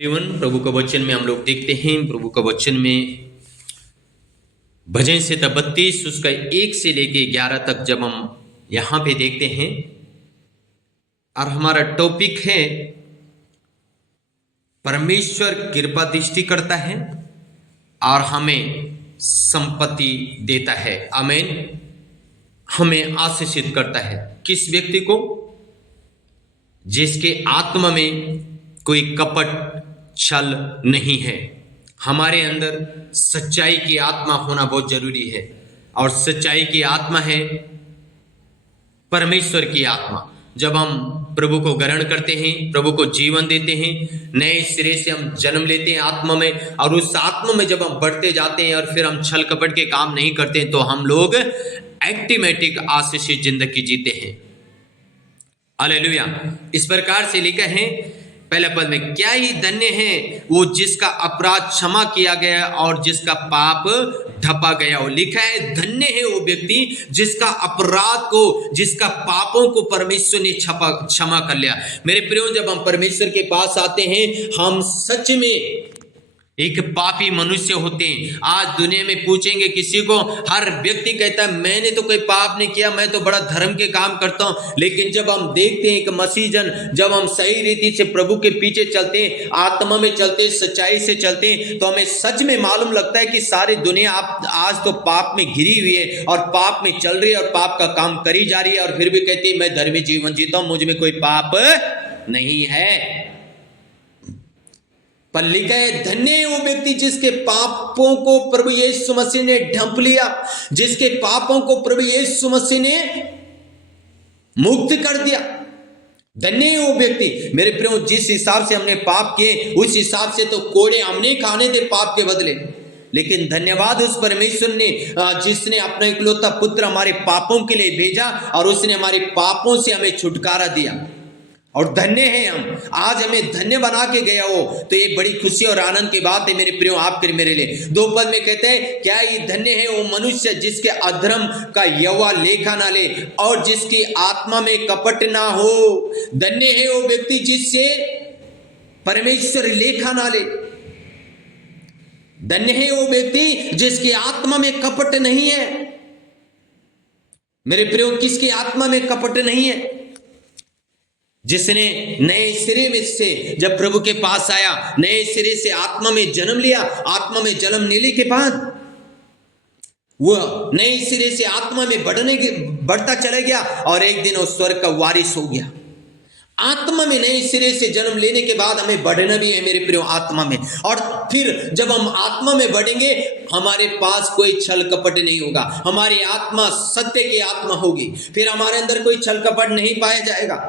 जीवन प्रभु का वचन में हम लोग देखते हैं। प्रभु का वचन में भजन संहिता 32 उसका 1 से लेके 11 तक जब हम यहाँ पे देखते हैं और हमारा टॉपिक है परमेश्वर कृपा दृष्टि करता है और हमें संपत्ति देता है। आमीन। हमें आशीषित करता है। किस व्यक्ति को? जिसके आत्मा में कोई कपट छल नहीं है। हमारे अंदर सच्चाई की आत्मा होना बहुत जरूरी है और सच्चाई की आत्मा है परमेश्वर की आत्मा। जब हम प्रभु को ग्रहण करते हैं, प्रभु को जीवन देते हैं, नए सिरे से हम जन्म लेते हैं आत्मा में, और उस आत्मा में जब हम बढ़ते जाते हैं और फिर हम छल कपट के काम नहीं करते हैं, तो हम लोग ऑटोमेटिक आशीषित जिंदगी जीते हैं। हालेलुया। इस प्रकार से लिखा है पहले पद में, क्या ही धन्य है वो जिसका अपराध क्षमा किया गया और जिसका पाप ढपा गया हो। लिखा है धन्य है वो व्यक्ति जिसका अपराध को, जिसका पापों को परमेश्वर ने क्षमा कर लिया। मेरे प्रियो, जब हम परमेश्वर के पास आते हैं, हम सच में एक पापी मनुष्य होते हैं। आज दुनिया में पूछेंगे किसी को, हर व्यक्ति कहता है मैंने तो कोई पाप नहीं किया, मैं तो बड़ा धर्म के काम करता हूं। लेकिन जब हम देखते हैं कि मसीह जन, जब हम सही रीति से प्रभु के पीछे चलते हैं, आत्मा में चलते हैं, सच्चाई से चलते हैं, तो हमें सच में मालूम लगता है कि सारी दुनिया आज तो पाप में घिरी हुई है और पाप में चल रही है और पाप का काम करी जा रही है, और फिर भी कहती है मैं धर्मी जीवन जीता हूं, मुझ में कोई पाप नहीं है। पर लिखा है धन्य है वो व्यक्ति जिसके पापों को प्रभु यीशु मसीह ने ढंप लिया, जिसके पापों को प्रभु यीशु मसीह ने मुक्त कर दिया। धन्य है वो व्यक्ति। मेरे प्रियो, जिस हिसाब से हमने पाप किए उस हिसाब से तो कोड़े हमने खाने थे पाप के बदले, लेकिन धन्यवाद उस परमेश्वर ने जिसने अपना इकलौता पुत्र हमारे पापों के लिए भेजा और उसने हमारे पापों से हमें छुटकारा दिया। और धन्य है हम। आज हमें धन्य बना के गया हो तो ये बड़ी खुशी और आनंद की बात है मेरे प्रियो, आपके मेरे लिए। 2 पद में कहते हैं, क्या ये धन्य है वो मनुष्य जिसके अधर्म का यहोवा लेखा ना ले और जिसकी आत्मा में कपट ना हो। धन्य है वो व्यक्ति जिससे परमेश्वर लेखा ना ले। धन्य है वो व्यक्ति जिसकी आत्मा में कपट नहीं है। मेरे प्रियो, किसकी आत्मा में कपट नहीं है? जिसने नए सिरे में से जब प्रभु के पास आया, नए सिरे से आत्मा में जन्म लिया, आत्मा में जन्म लेने के बाद वह नए सिरे से आत्मा में बढ़ता चला गया और एक दिन उस स्वर्ग का वारिस हो गया। आत्मा में नए सिरे से जन्म लेने के बाद हमें बढ़ना भी है मेरे प्रियो आत्मा में। और फिर जब हम आत्मा में बढ़ेंगे, हमारे पास कोई छल कपट नहीं होगा। हमारी आत्मा सत्य की आत्मा होगी, फिर हमारे अंदर कोई छल कपट नहीं पाया जाएगा।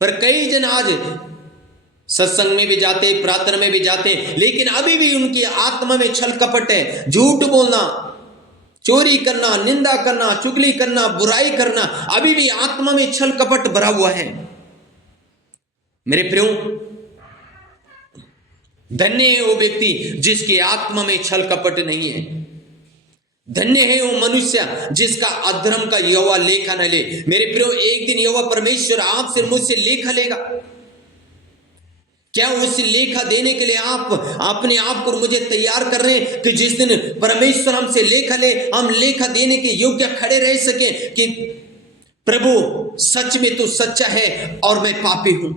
पर कई जन आज सत्संग में भी जाते, प्रार्थना में भी जाते, लेकिन अभी भी उनकी आत्मा में छल कपट है। झूठ बोलना, चोरी करना, निंदा करना, चुगली करना, बुराई करना, अभी भी आत्मा में छल कपट भरा हुआ है। मेरे प्रियो, धन्य है वो व्यक्ति जिसकी आत्मा में छल कपट नहीं है। धन्य है वो मनुष्य जिसका अधर्म का यहोवा लेखा न ले। मेरे प्रियो, एक दिन यहोवा परमेश्वर आपसे मुझसे लेखा लेगा। क्या उस लेखा देने के लिए आप अपने आप को मुझे तैयार कर रहे हैं कि जिस दिन परमेश्वर हमसे लेखा ले, हम लेखा देने के योग्य खड़े रह सके कि प्रभु सच में तू सच्चा है और मैं पापी हूं।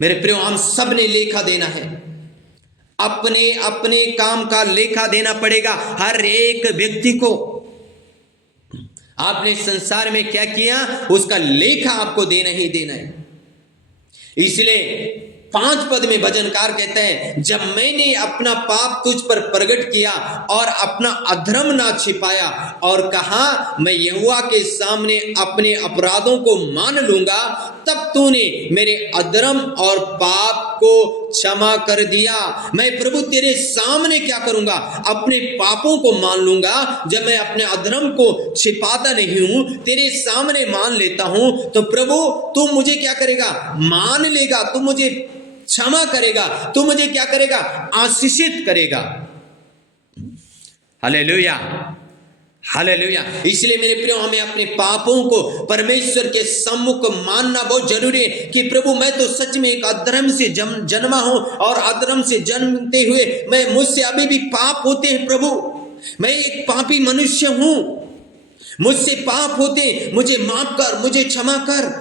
मेरे प्रियो, हम सब ने लेखा देना है। अपने अपने काम का लेखा देना पड़ेगा हर एक व्यक्ति को। आपने संसार में क्या किया उसका लेखा आपको देना ही देना है। इसलिए 5 पद में भजनकार कहते हैं, जब मैंने अपना पाप तुझ पर प्रकट किया और अपना अधर्म ना छिपाया और कहा मैं यहोवा के सामने अपने अपराधों को मान लूंगा, तब तूने मेरे अधर्म और पाप को क्षमा कर दिया। मैं प्रभु तेरे सामने क्या करूंगा? अपने पापों को मान लूंगा। जब मैं अपने अधर्म को छिपाता नहीं हूं, तेरे सामने मान लेता हूं, तो प्रभु तू मुझे क्या करेगा? मान लेगा। तू मुझे क्षमा करेगा। तू मुझे क्या करेगा? आशीषित करेगा। Hallelujah, hallelujah. इसलिए मेरे प्रियो, हमें अपने पापों को परमेश्वर के सम्मुख मानना बहुत जरूरी है कि प्रभु, मैं तो सच में एक अधर्म से जन्मा हूं और अधर्म से जन्मते हुए मैं मुझसे अभी भी पाप होते हैं प्रभु, मैं एक पापी मनुष्य हूं, मुझसे पाप होते, मुझे माफ कर, मुझे क्षमा कर।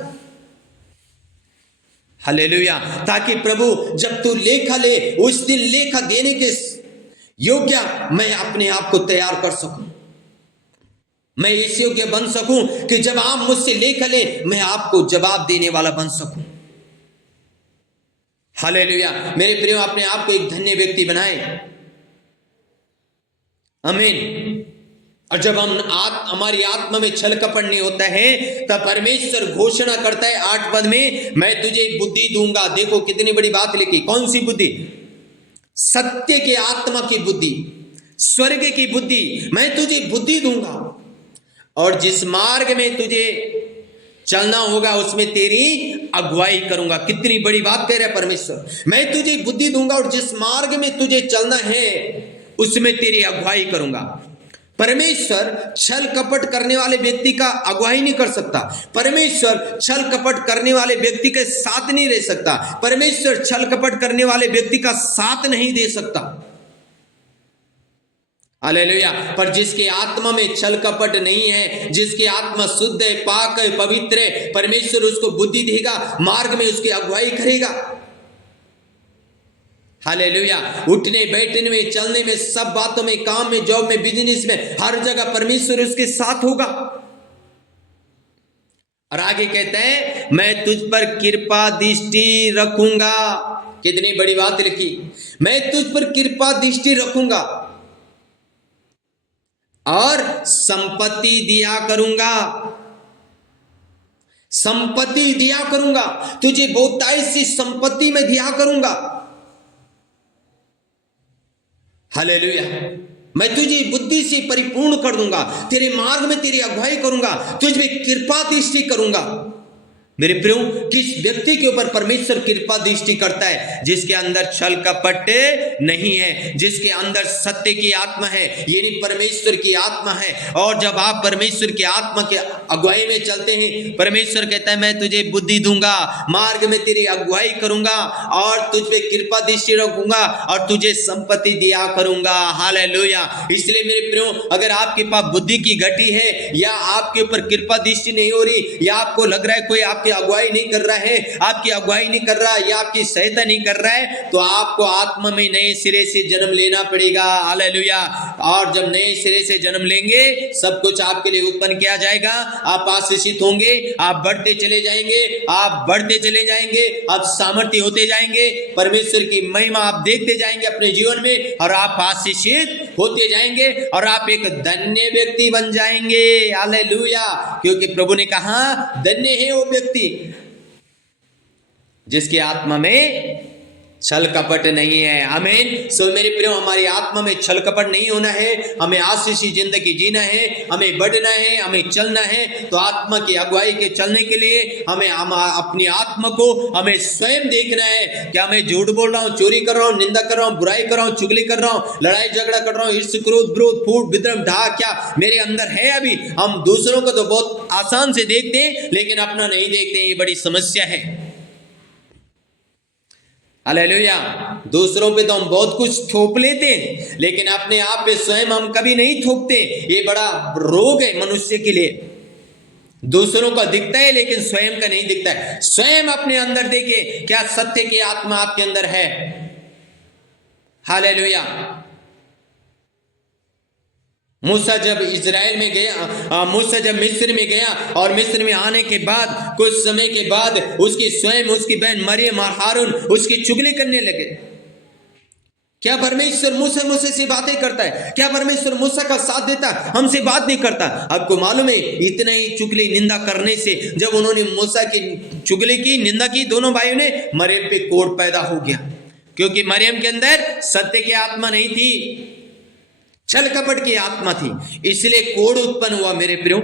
हालेलुया। ताकि प्रभु जब तू लेखा ले, उस दिन लेखा देने के योग्य मैं अपने आप को तैयार कर सकूं, मैं इस योग्य बन सकूं कि जब आप मुझसे लेखा ले, मैं आपको जवाब देने वाला बन सकूं। हालेलुया। मेरे प्रियो, अपने आप को एक धन्य व्यक्ति बनाएं। आमीन। और जब हमारी आत्मा में छल कपट नहीं होता है, तब परमेश्वर घोषणा करता है 8 पद में, मैं तुझे बुद्धि दूंगा। देखो कितनी बड़ी बात लिखी। कौन सी बुद्धि? सत्य के आत्मा की बुद्धि, स्वर्ग की बुद्धि। मैं तुझे बुद्धि दूंगा और जिस मार्ग में तुझे चलना होगा उसमें तेरी अगुवाई करूंगा। कितनी बड़ी बात कह रहा है परमेश्वर। मैं तुझे बुद्धि दूंगा और जिस मार्ग में तुझे चलना है उसमें तेरी अगुवाई करूंगा। परमेश्वर छल कपट करने वाले व्यक्ति का अगुवाई नहीं कर सकता। परमेश्वर छल कपट करने वाले व्यक्ति के साथ नहीं रह सकता। परमेश्वर छल कपट करने वाले व्यक्ति का साथ नहीं दे सकता। हालेलुया। पर जिसके आत्मा में छल कपट नहीं है, जिसकी आत्मा शुद्ध है, पाक है, पवित्र है, परमेश्वर उसको बुद्धि देगा, मार्ग में उसकी अगुवाई करेगा। हालेलुया। उठने बैठने में, चलने में, सब बातों में, काम में, जॉब में, बिजनेस में, हर जगह परमेश्वर उसके साथ होगा। और आगे कहता है, मैं तुझ पर कृपा दृष्टि रखूंगा। कितनी बड़ी बात लिखी। मैं तुझ पर कृपा दृष्टि रखूंगा और संपत्ति दिया करूंगा। संपत्ति दिया करूंगा, तुझे बहुतायत सी संपत्ति में दिया करूंगा। हालेलुया। मैं तुझे बुद्धि से परिपूर्ण कर दूंगा, तेरे मार्ग में तेरी अगुवाई करूंगा, तुझ में कृपा दृष्टि करूंगा। मेरे प्रियो, किस व्यक्ति के ऊपर परमेश्वर कृपा दृष्टि करता है? जिसके अंदर छल कपट नहीं है, जिसके अंदर सत्य की आत्मा है, यानी परमेश्वर की आत्मा है। और जब आप परमेश्वर की आत्मा के अगुवाई में चलते हैं, परमेश्वर कहता है, मैं तुझे बुद्धि दूंगा, मार्ग में तेरी अगुवाई करूंगा और तुझ पे कृपा दृष्टि रखूंगा और तुझे संपत्ति दिया करूंगा। हालेलुया। इसलिए मेरे प्रियो, अगर आपके पास बुद्धि की घटी है या आपके ऊपर कृपा दृष्टि नहीं हो रही, या आपको लग रहा है कोई आपकी अगुवाई नहीं कर रहा है, आपकी अगुवाई नहीं कर रहा है या आपकी सहायता नहीं कर रहा है, तो आपको आत्मा में नए सिरे से जन्म लेना पड़ेगा। हालेलुया। और जब नए सिरे से जन्म लेंगे, सब कुछ आपके लिए उत्पन्न किया जाएगा। आप आशीषित होंगे, आप बढ़ते चले जाएंगे, आप बढ़ते चले जाएंगे, आप सामर्थ्य होते जाएंगे, परमेश्वर की महिमा आप देखते जाएंगे अपने जीवन में, और आप आशीषित होते जाएंगे और आप एक धन्य व्यक्ति बन जाएंगे। हालेलुया। क्योंकि प्रभु ने कहा, धन्य है वो व्यक्ति जिसकी आत्मा में छल कपट नहीं है। आमीन। सो मेरे प्रियो, हमारी आत्मा में छल कपट नहीं होना है, हमें आशीषी जिंदगी जीना है, हमें बढ़ना है, हमें चलना है। तो आत्मा की अगुवाई के चलने के लिए हमें अपनी आत्मा को हमें स्वयं देखना है। क्या मैं झूठ बोल रहा हूँ, चोरी कर रहा हूँ, निंदा कर रहा हूँ, बुराई कर रहा हूँ, चुगली कर रहा हूँ, लड़ाई झगड़ा कर रहा हूँ, ईर्ष्या, क्रोध, विरोध, फूट, विद्रम, ढा क्या मेरे अंदर है? अभी हम दूसरों को तो बहुत आसान से देखते हैं, लेकिन अपना नहीं देखते। ये बड़ी समस्या है। हालेलुया। दूसरों पे तो हम बहुत कुछ थोप लेते हैं, लेकिन अपने आप पे स्वयं हम कभी नहीं थोपते। ये बड़ा रोग है मनुष्य के लिए। दूसरों का दिखता है लेकिन स्वयं का नहीं दिखता है। स्वयं अपने अंदर देखिए, क्या सत्य की आत्मा आपके अंदर है? हालेलुया। मूसा जब इजराइल में गया, मूसा जब मिस्र में गया और मिस्र में आने के बाद कुछ समय के बाद उसकी स्वयं उसकी बहन मरियम और हारून उसकी चुगली करने लगे। क्या परमेश्वर मूसा से बातें करता है? क्या परमेश्वर मूसा का साथ देता है? हमसे बात नहीं करता। आपको मालूम है, इतना ही चुगली निंदा करने से जब उन्होंने मूसा की चुगली की, निंदा की, दोनों भाइयों ने, मरियम पे कोढ़ पैदा हो गया। क्योंकि मरियम के अंदर सत्य की आत्मा नहीं थी, छल कपट की आत्मा थी, इसलिए कोढ़ उत्पन्न हुआ। मेरे प्रियो,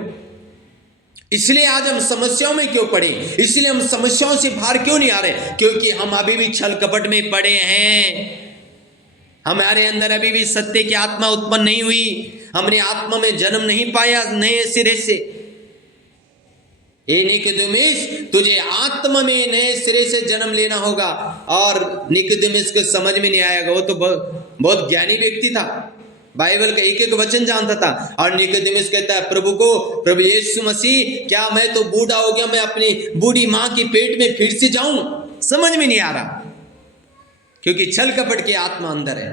इसलिए आज हम समस्याओं में क्यों पड़े? इसलिए हम समस्याओं से बाहर क्यों नहीं आ रहे? क्योंकि हम अभी भी छल कपट में पड़े हैं। हमारे अंदर अभी भी सत्य की आत्मा उत्पन्न नहीं हुई, हमने आत्मा में जन्म नहीं पाया नए सिरे से। ए निकोदेमुस, तुझे आत्मा में नए सिरे से जन्म लेना होगा। और निकोदेमुस को समझ में नहीं आएगा, वो तो बहुत ज्ञानी व्यक्ति था, बाइबल का एक एक वचन जानता था। और निकोदेमुस कहता है प्रभु को, प्रभु यीशु मसीह, क्या मैं तो बूढ़ा हो गया, मैं अपनी बूढ़ी मां की पेट में फिर से जाऊं? समझ में नहीं आ रहा, क्योंकि छल कपट की आत्मा अंदर है।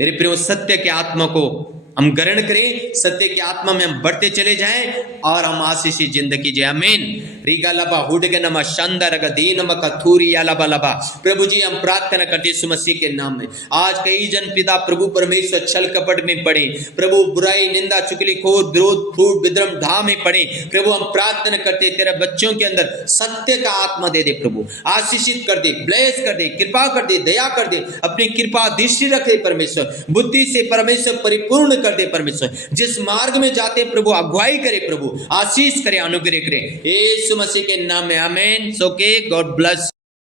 मेरे प्रियो, सत्य के आत्मा को हम ग्रहण करें, सत्य की आत्मा में हम बढ़ते चले जाएं और हम आशीषित जिंदगी जिए। आमीन। रीगा लबा हुडगे नमा शानदार दीन कथूरी या लबा लबा। प्रभु जी, हम प्रार्थना करते यीशु मसीह के नाम में। आज कई जन पिता प्रभु परमेश्वर छल कपट में पड़े, प्रभु बुराई, निंदा, चुगली, खोर, विरोध, फूट, विद्रम, धा में पड़े। प्रभु हम प्रार्थना करते तेरे बच्चों के अंदर सत्य का आत्मा दे दे प्रभु, आशीषित कर दे, ब्लेस कर दे, कृपा कर दे, दया कर दे, अपनी कृपा दृष्टि रखे परमेश्वर, बुद्धि से परमेश्वर परिपूर्ण कर दे परमेश्वर। जिस मार्ग में जाते प्रभु अगुवाई करे प्रभु, आशीष करे, अनुग्रह करे, यीशु मसीह के नाम में आमीन। सो के गॉड ब्लेस।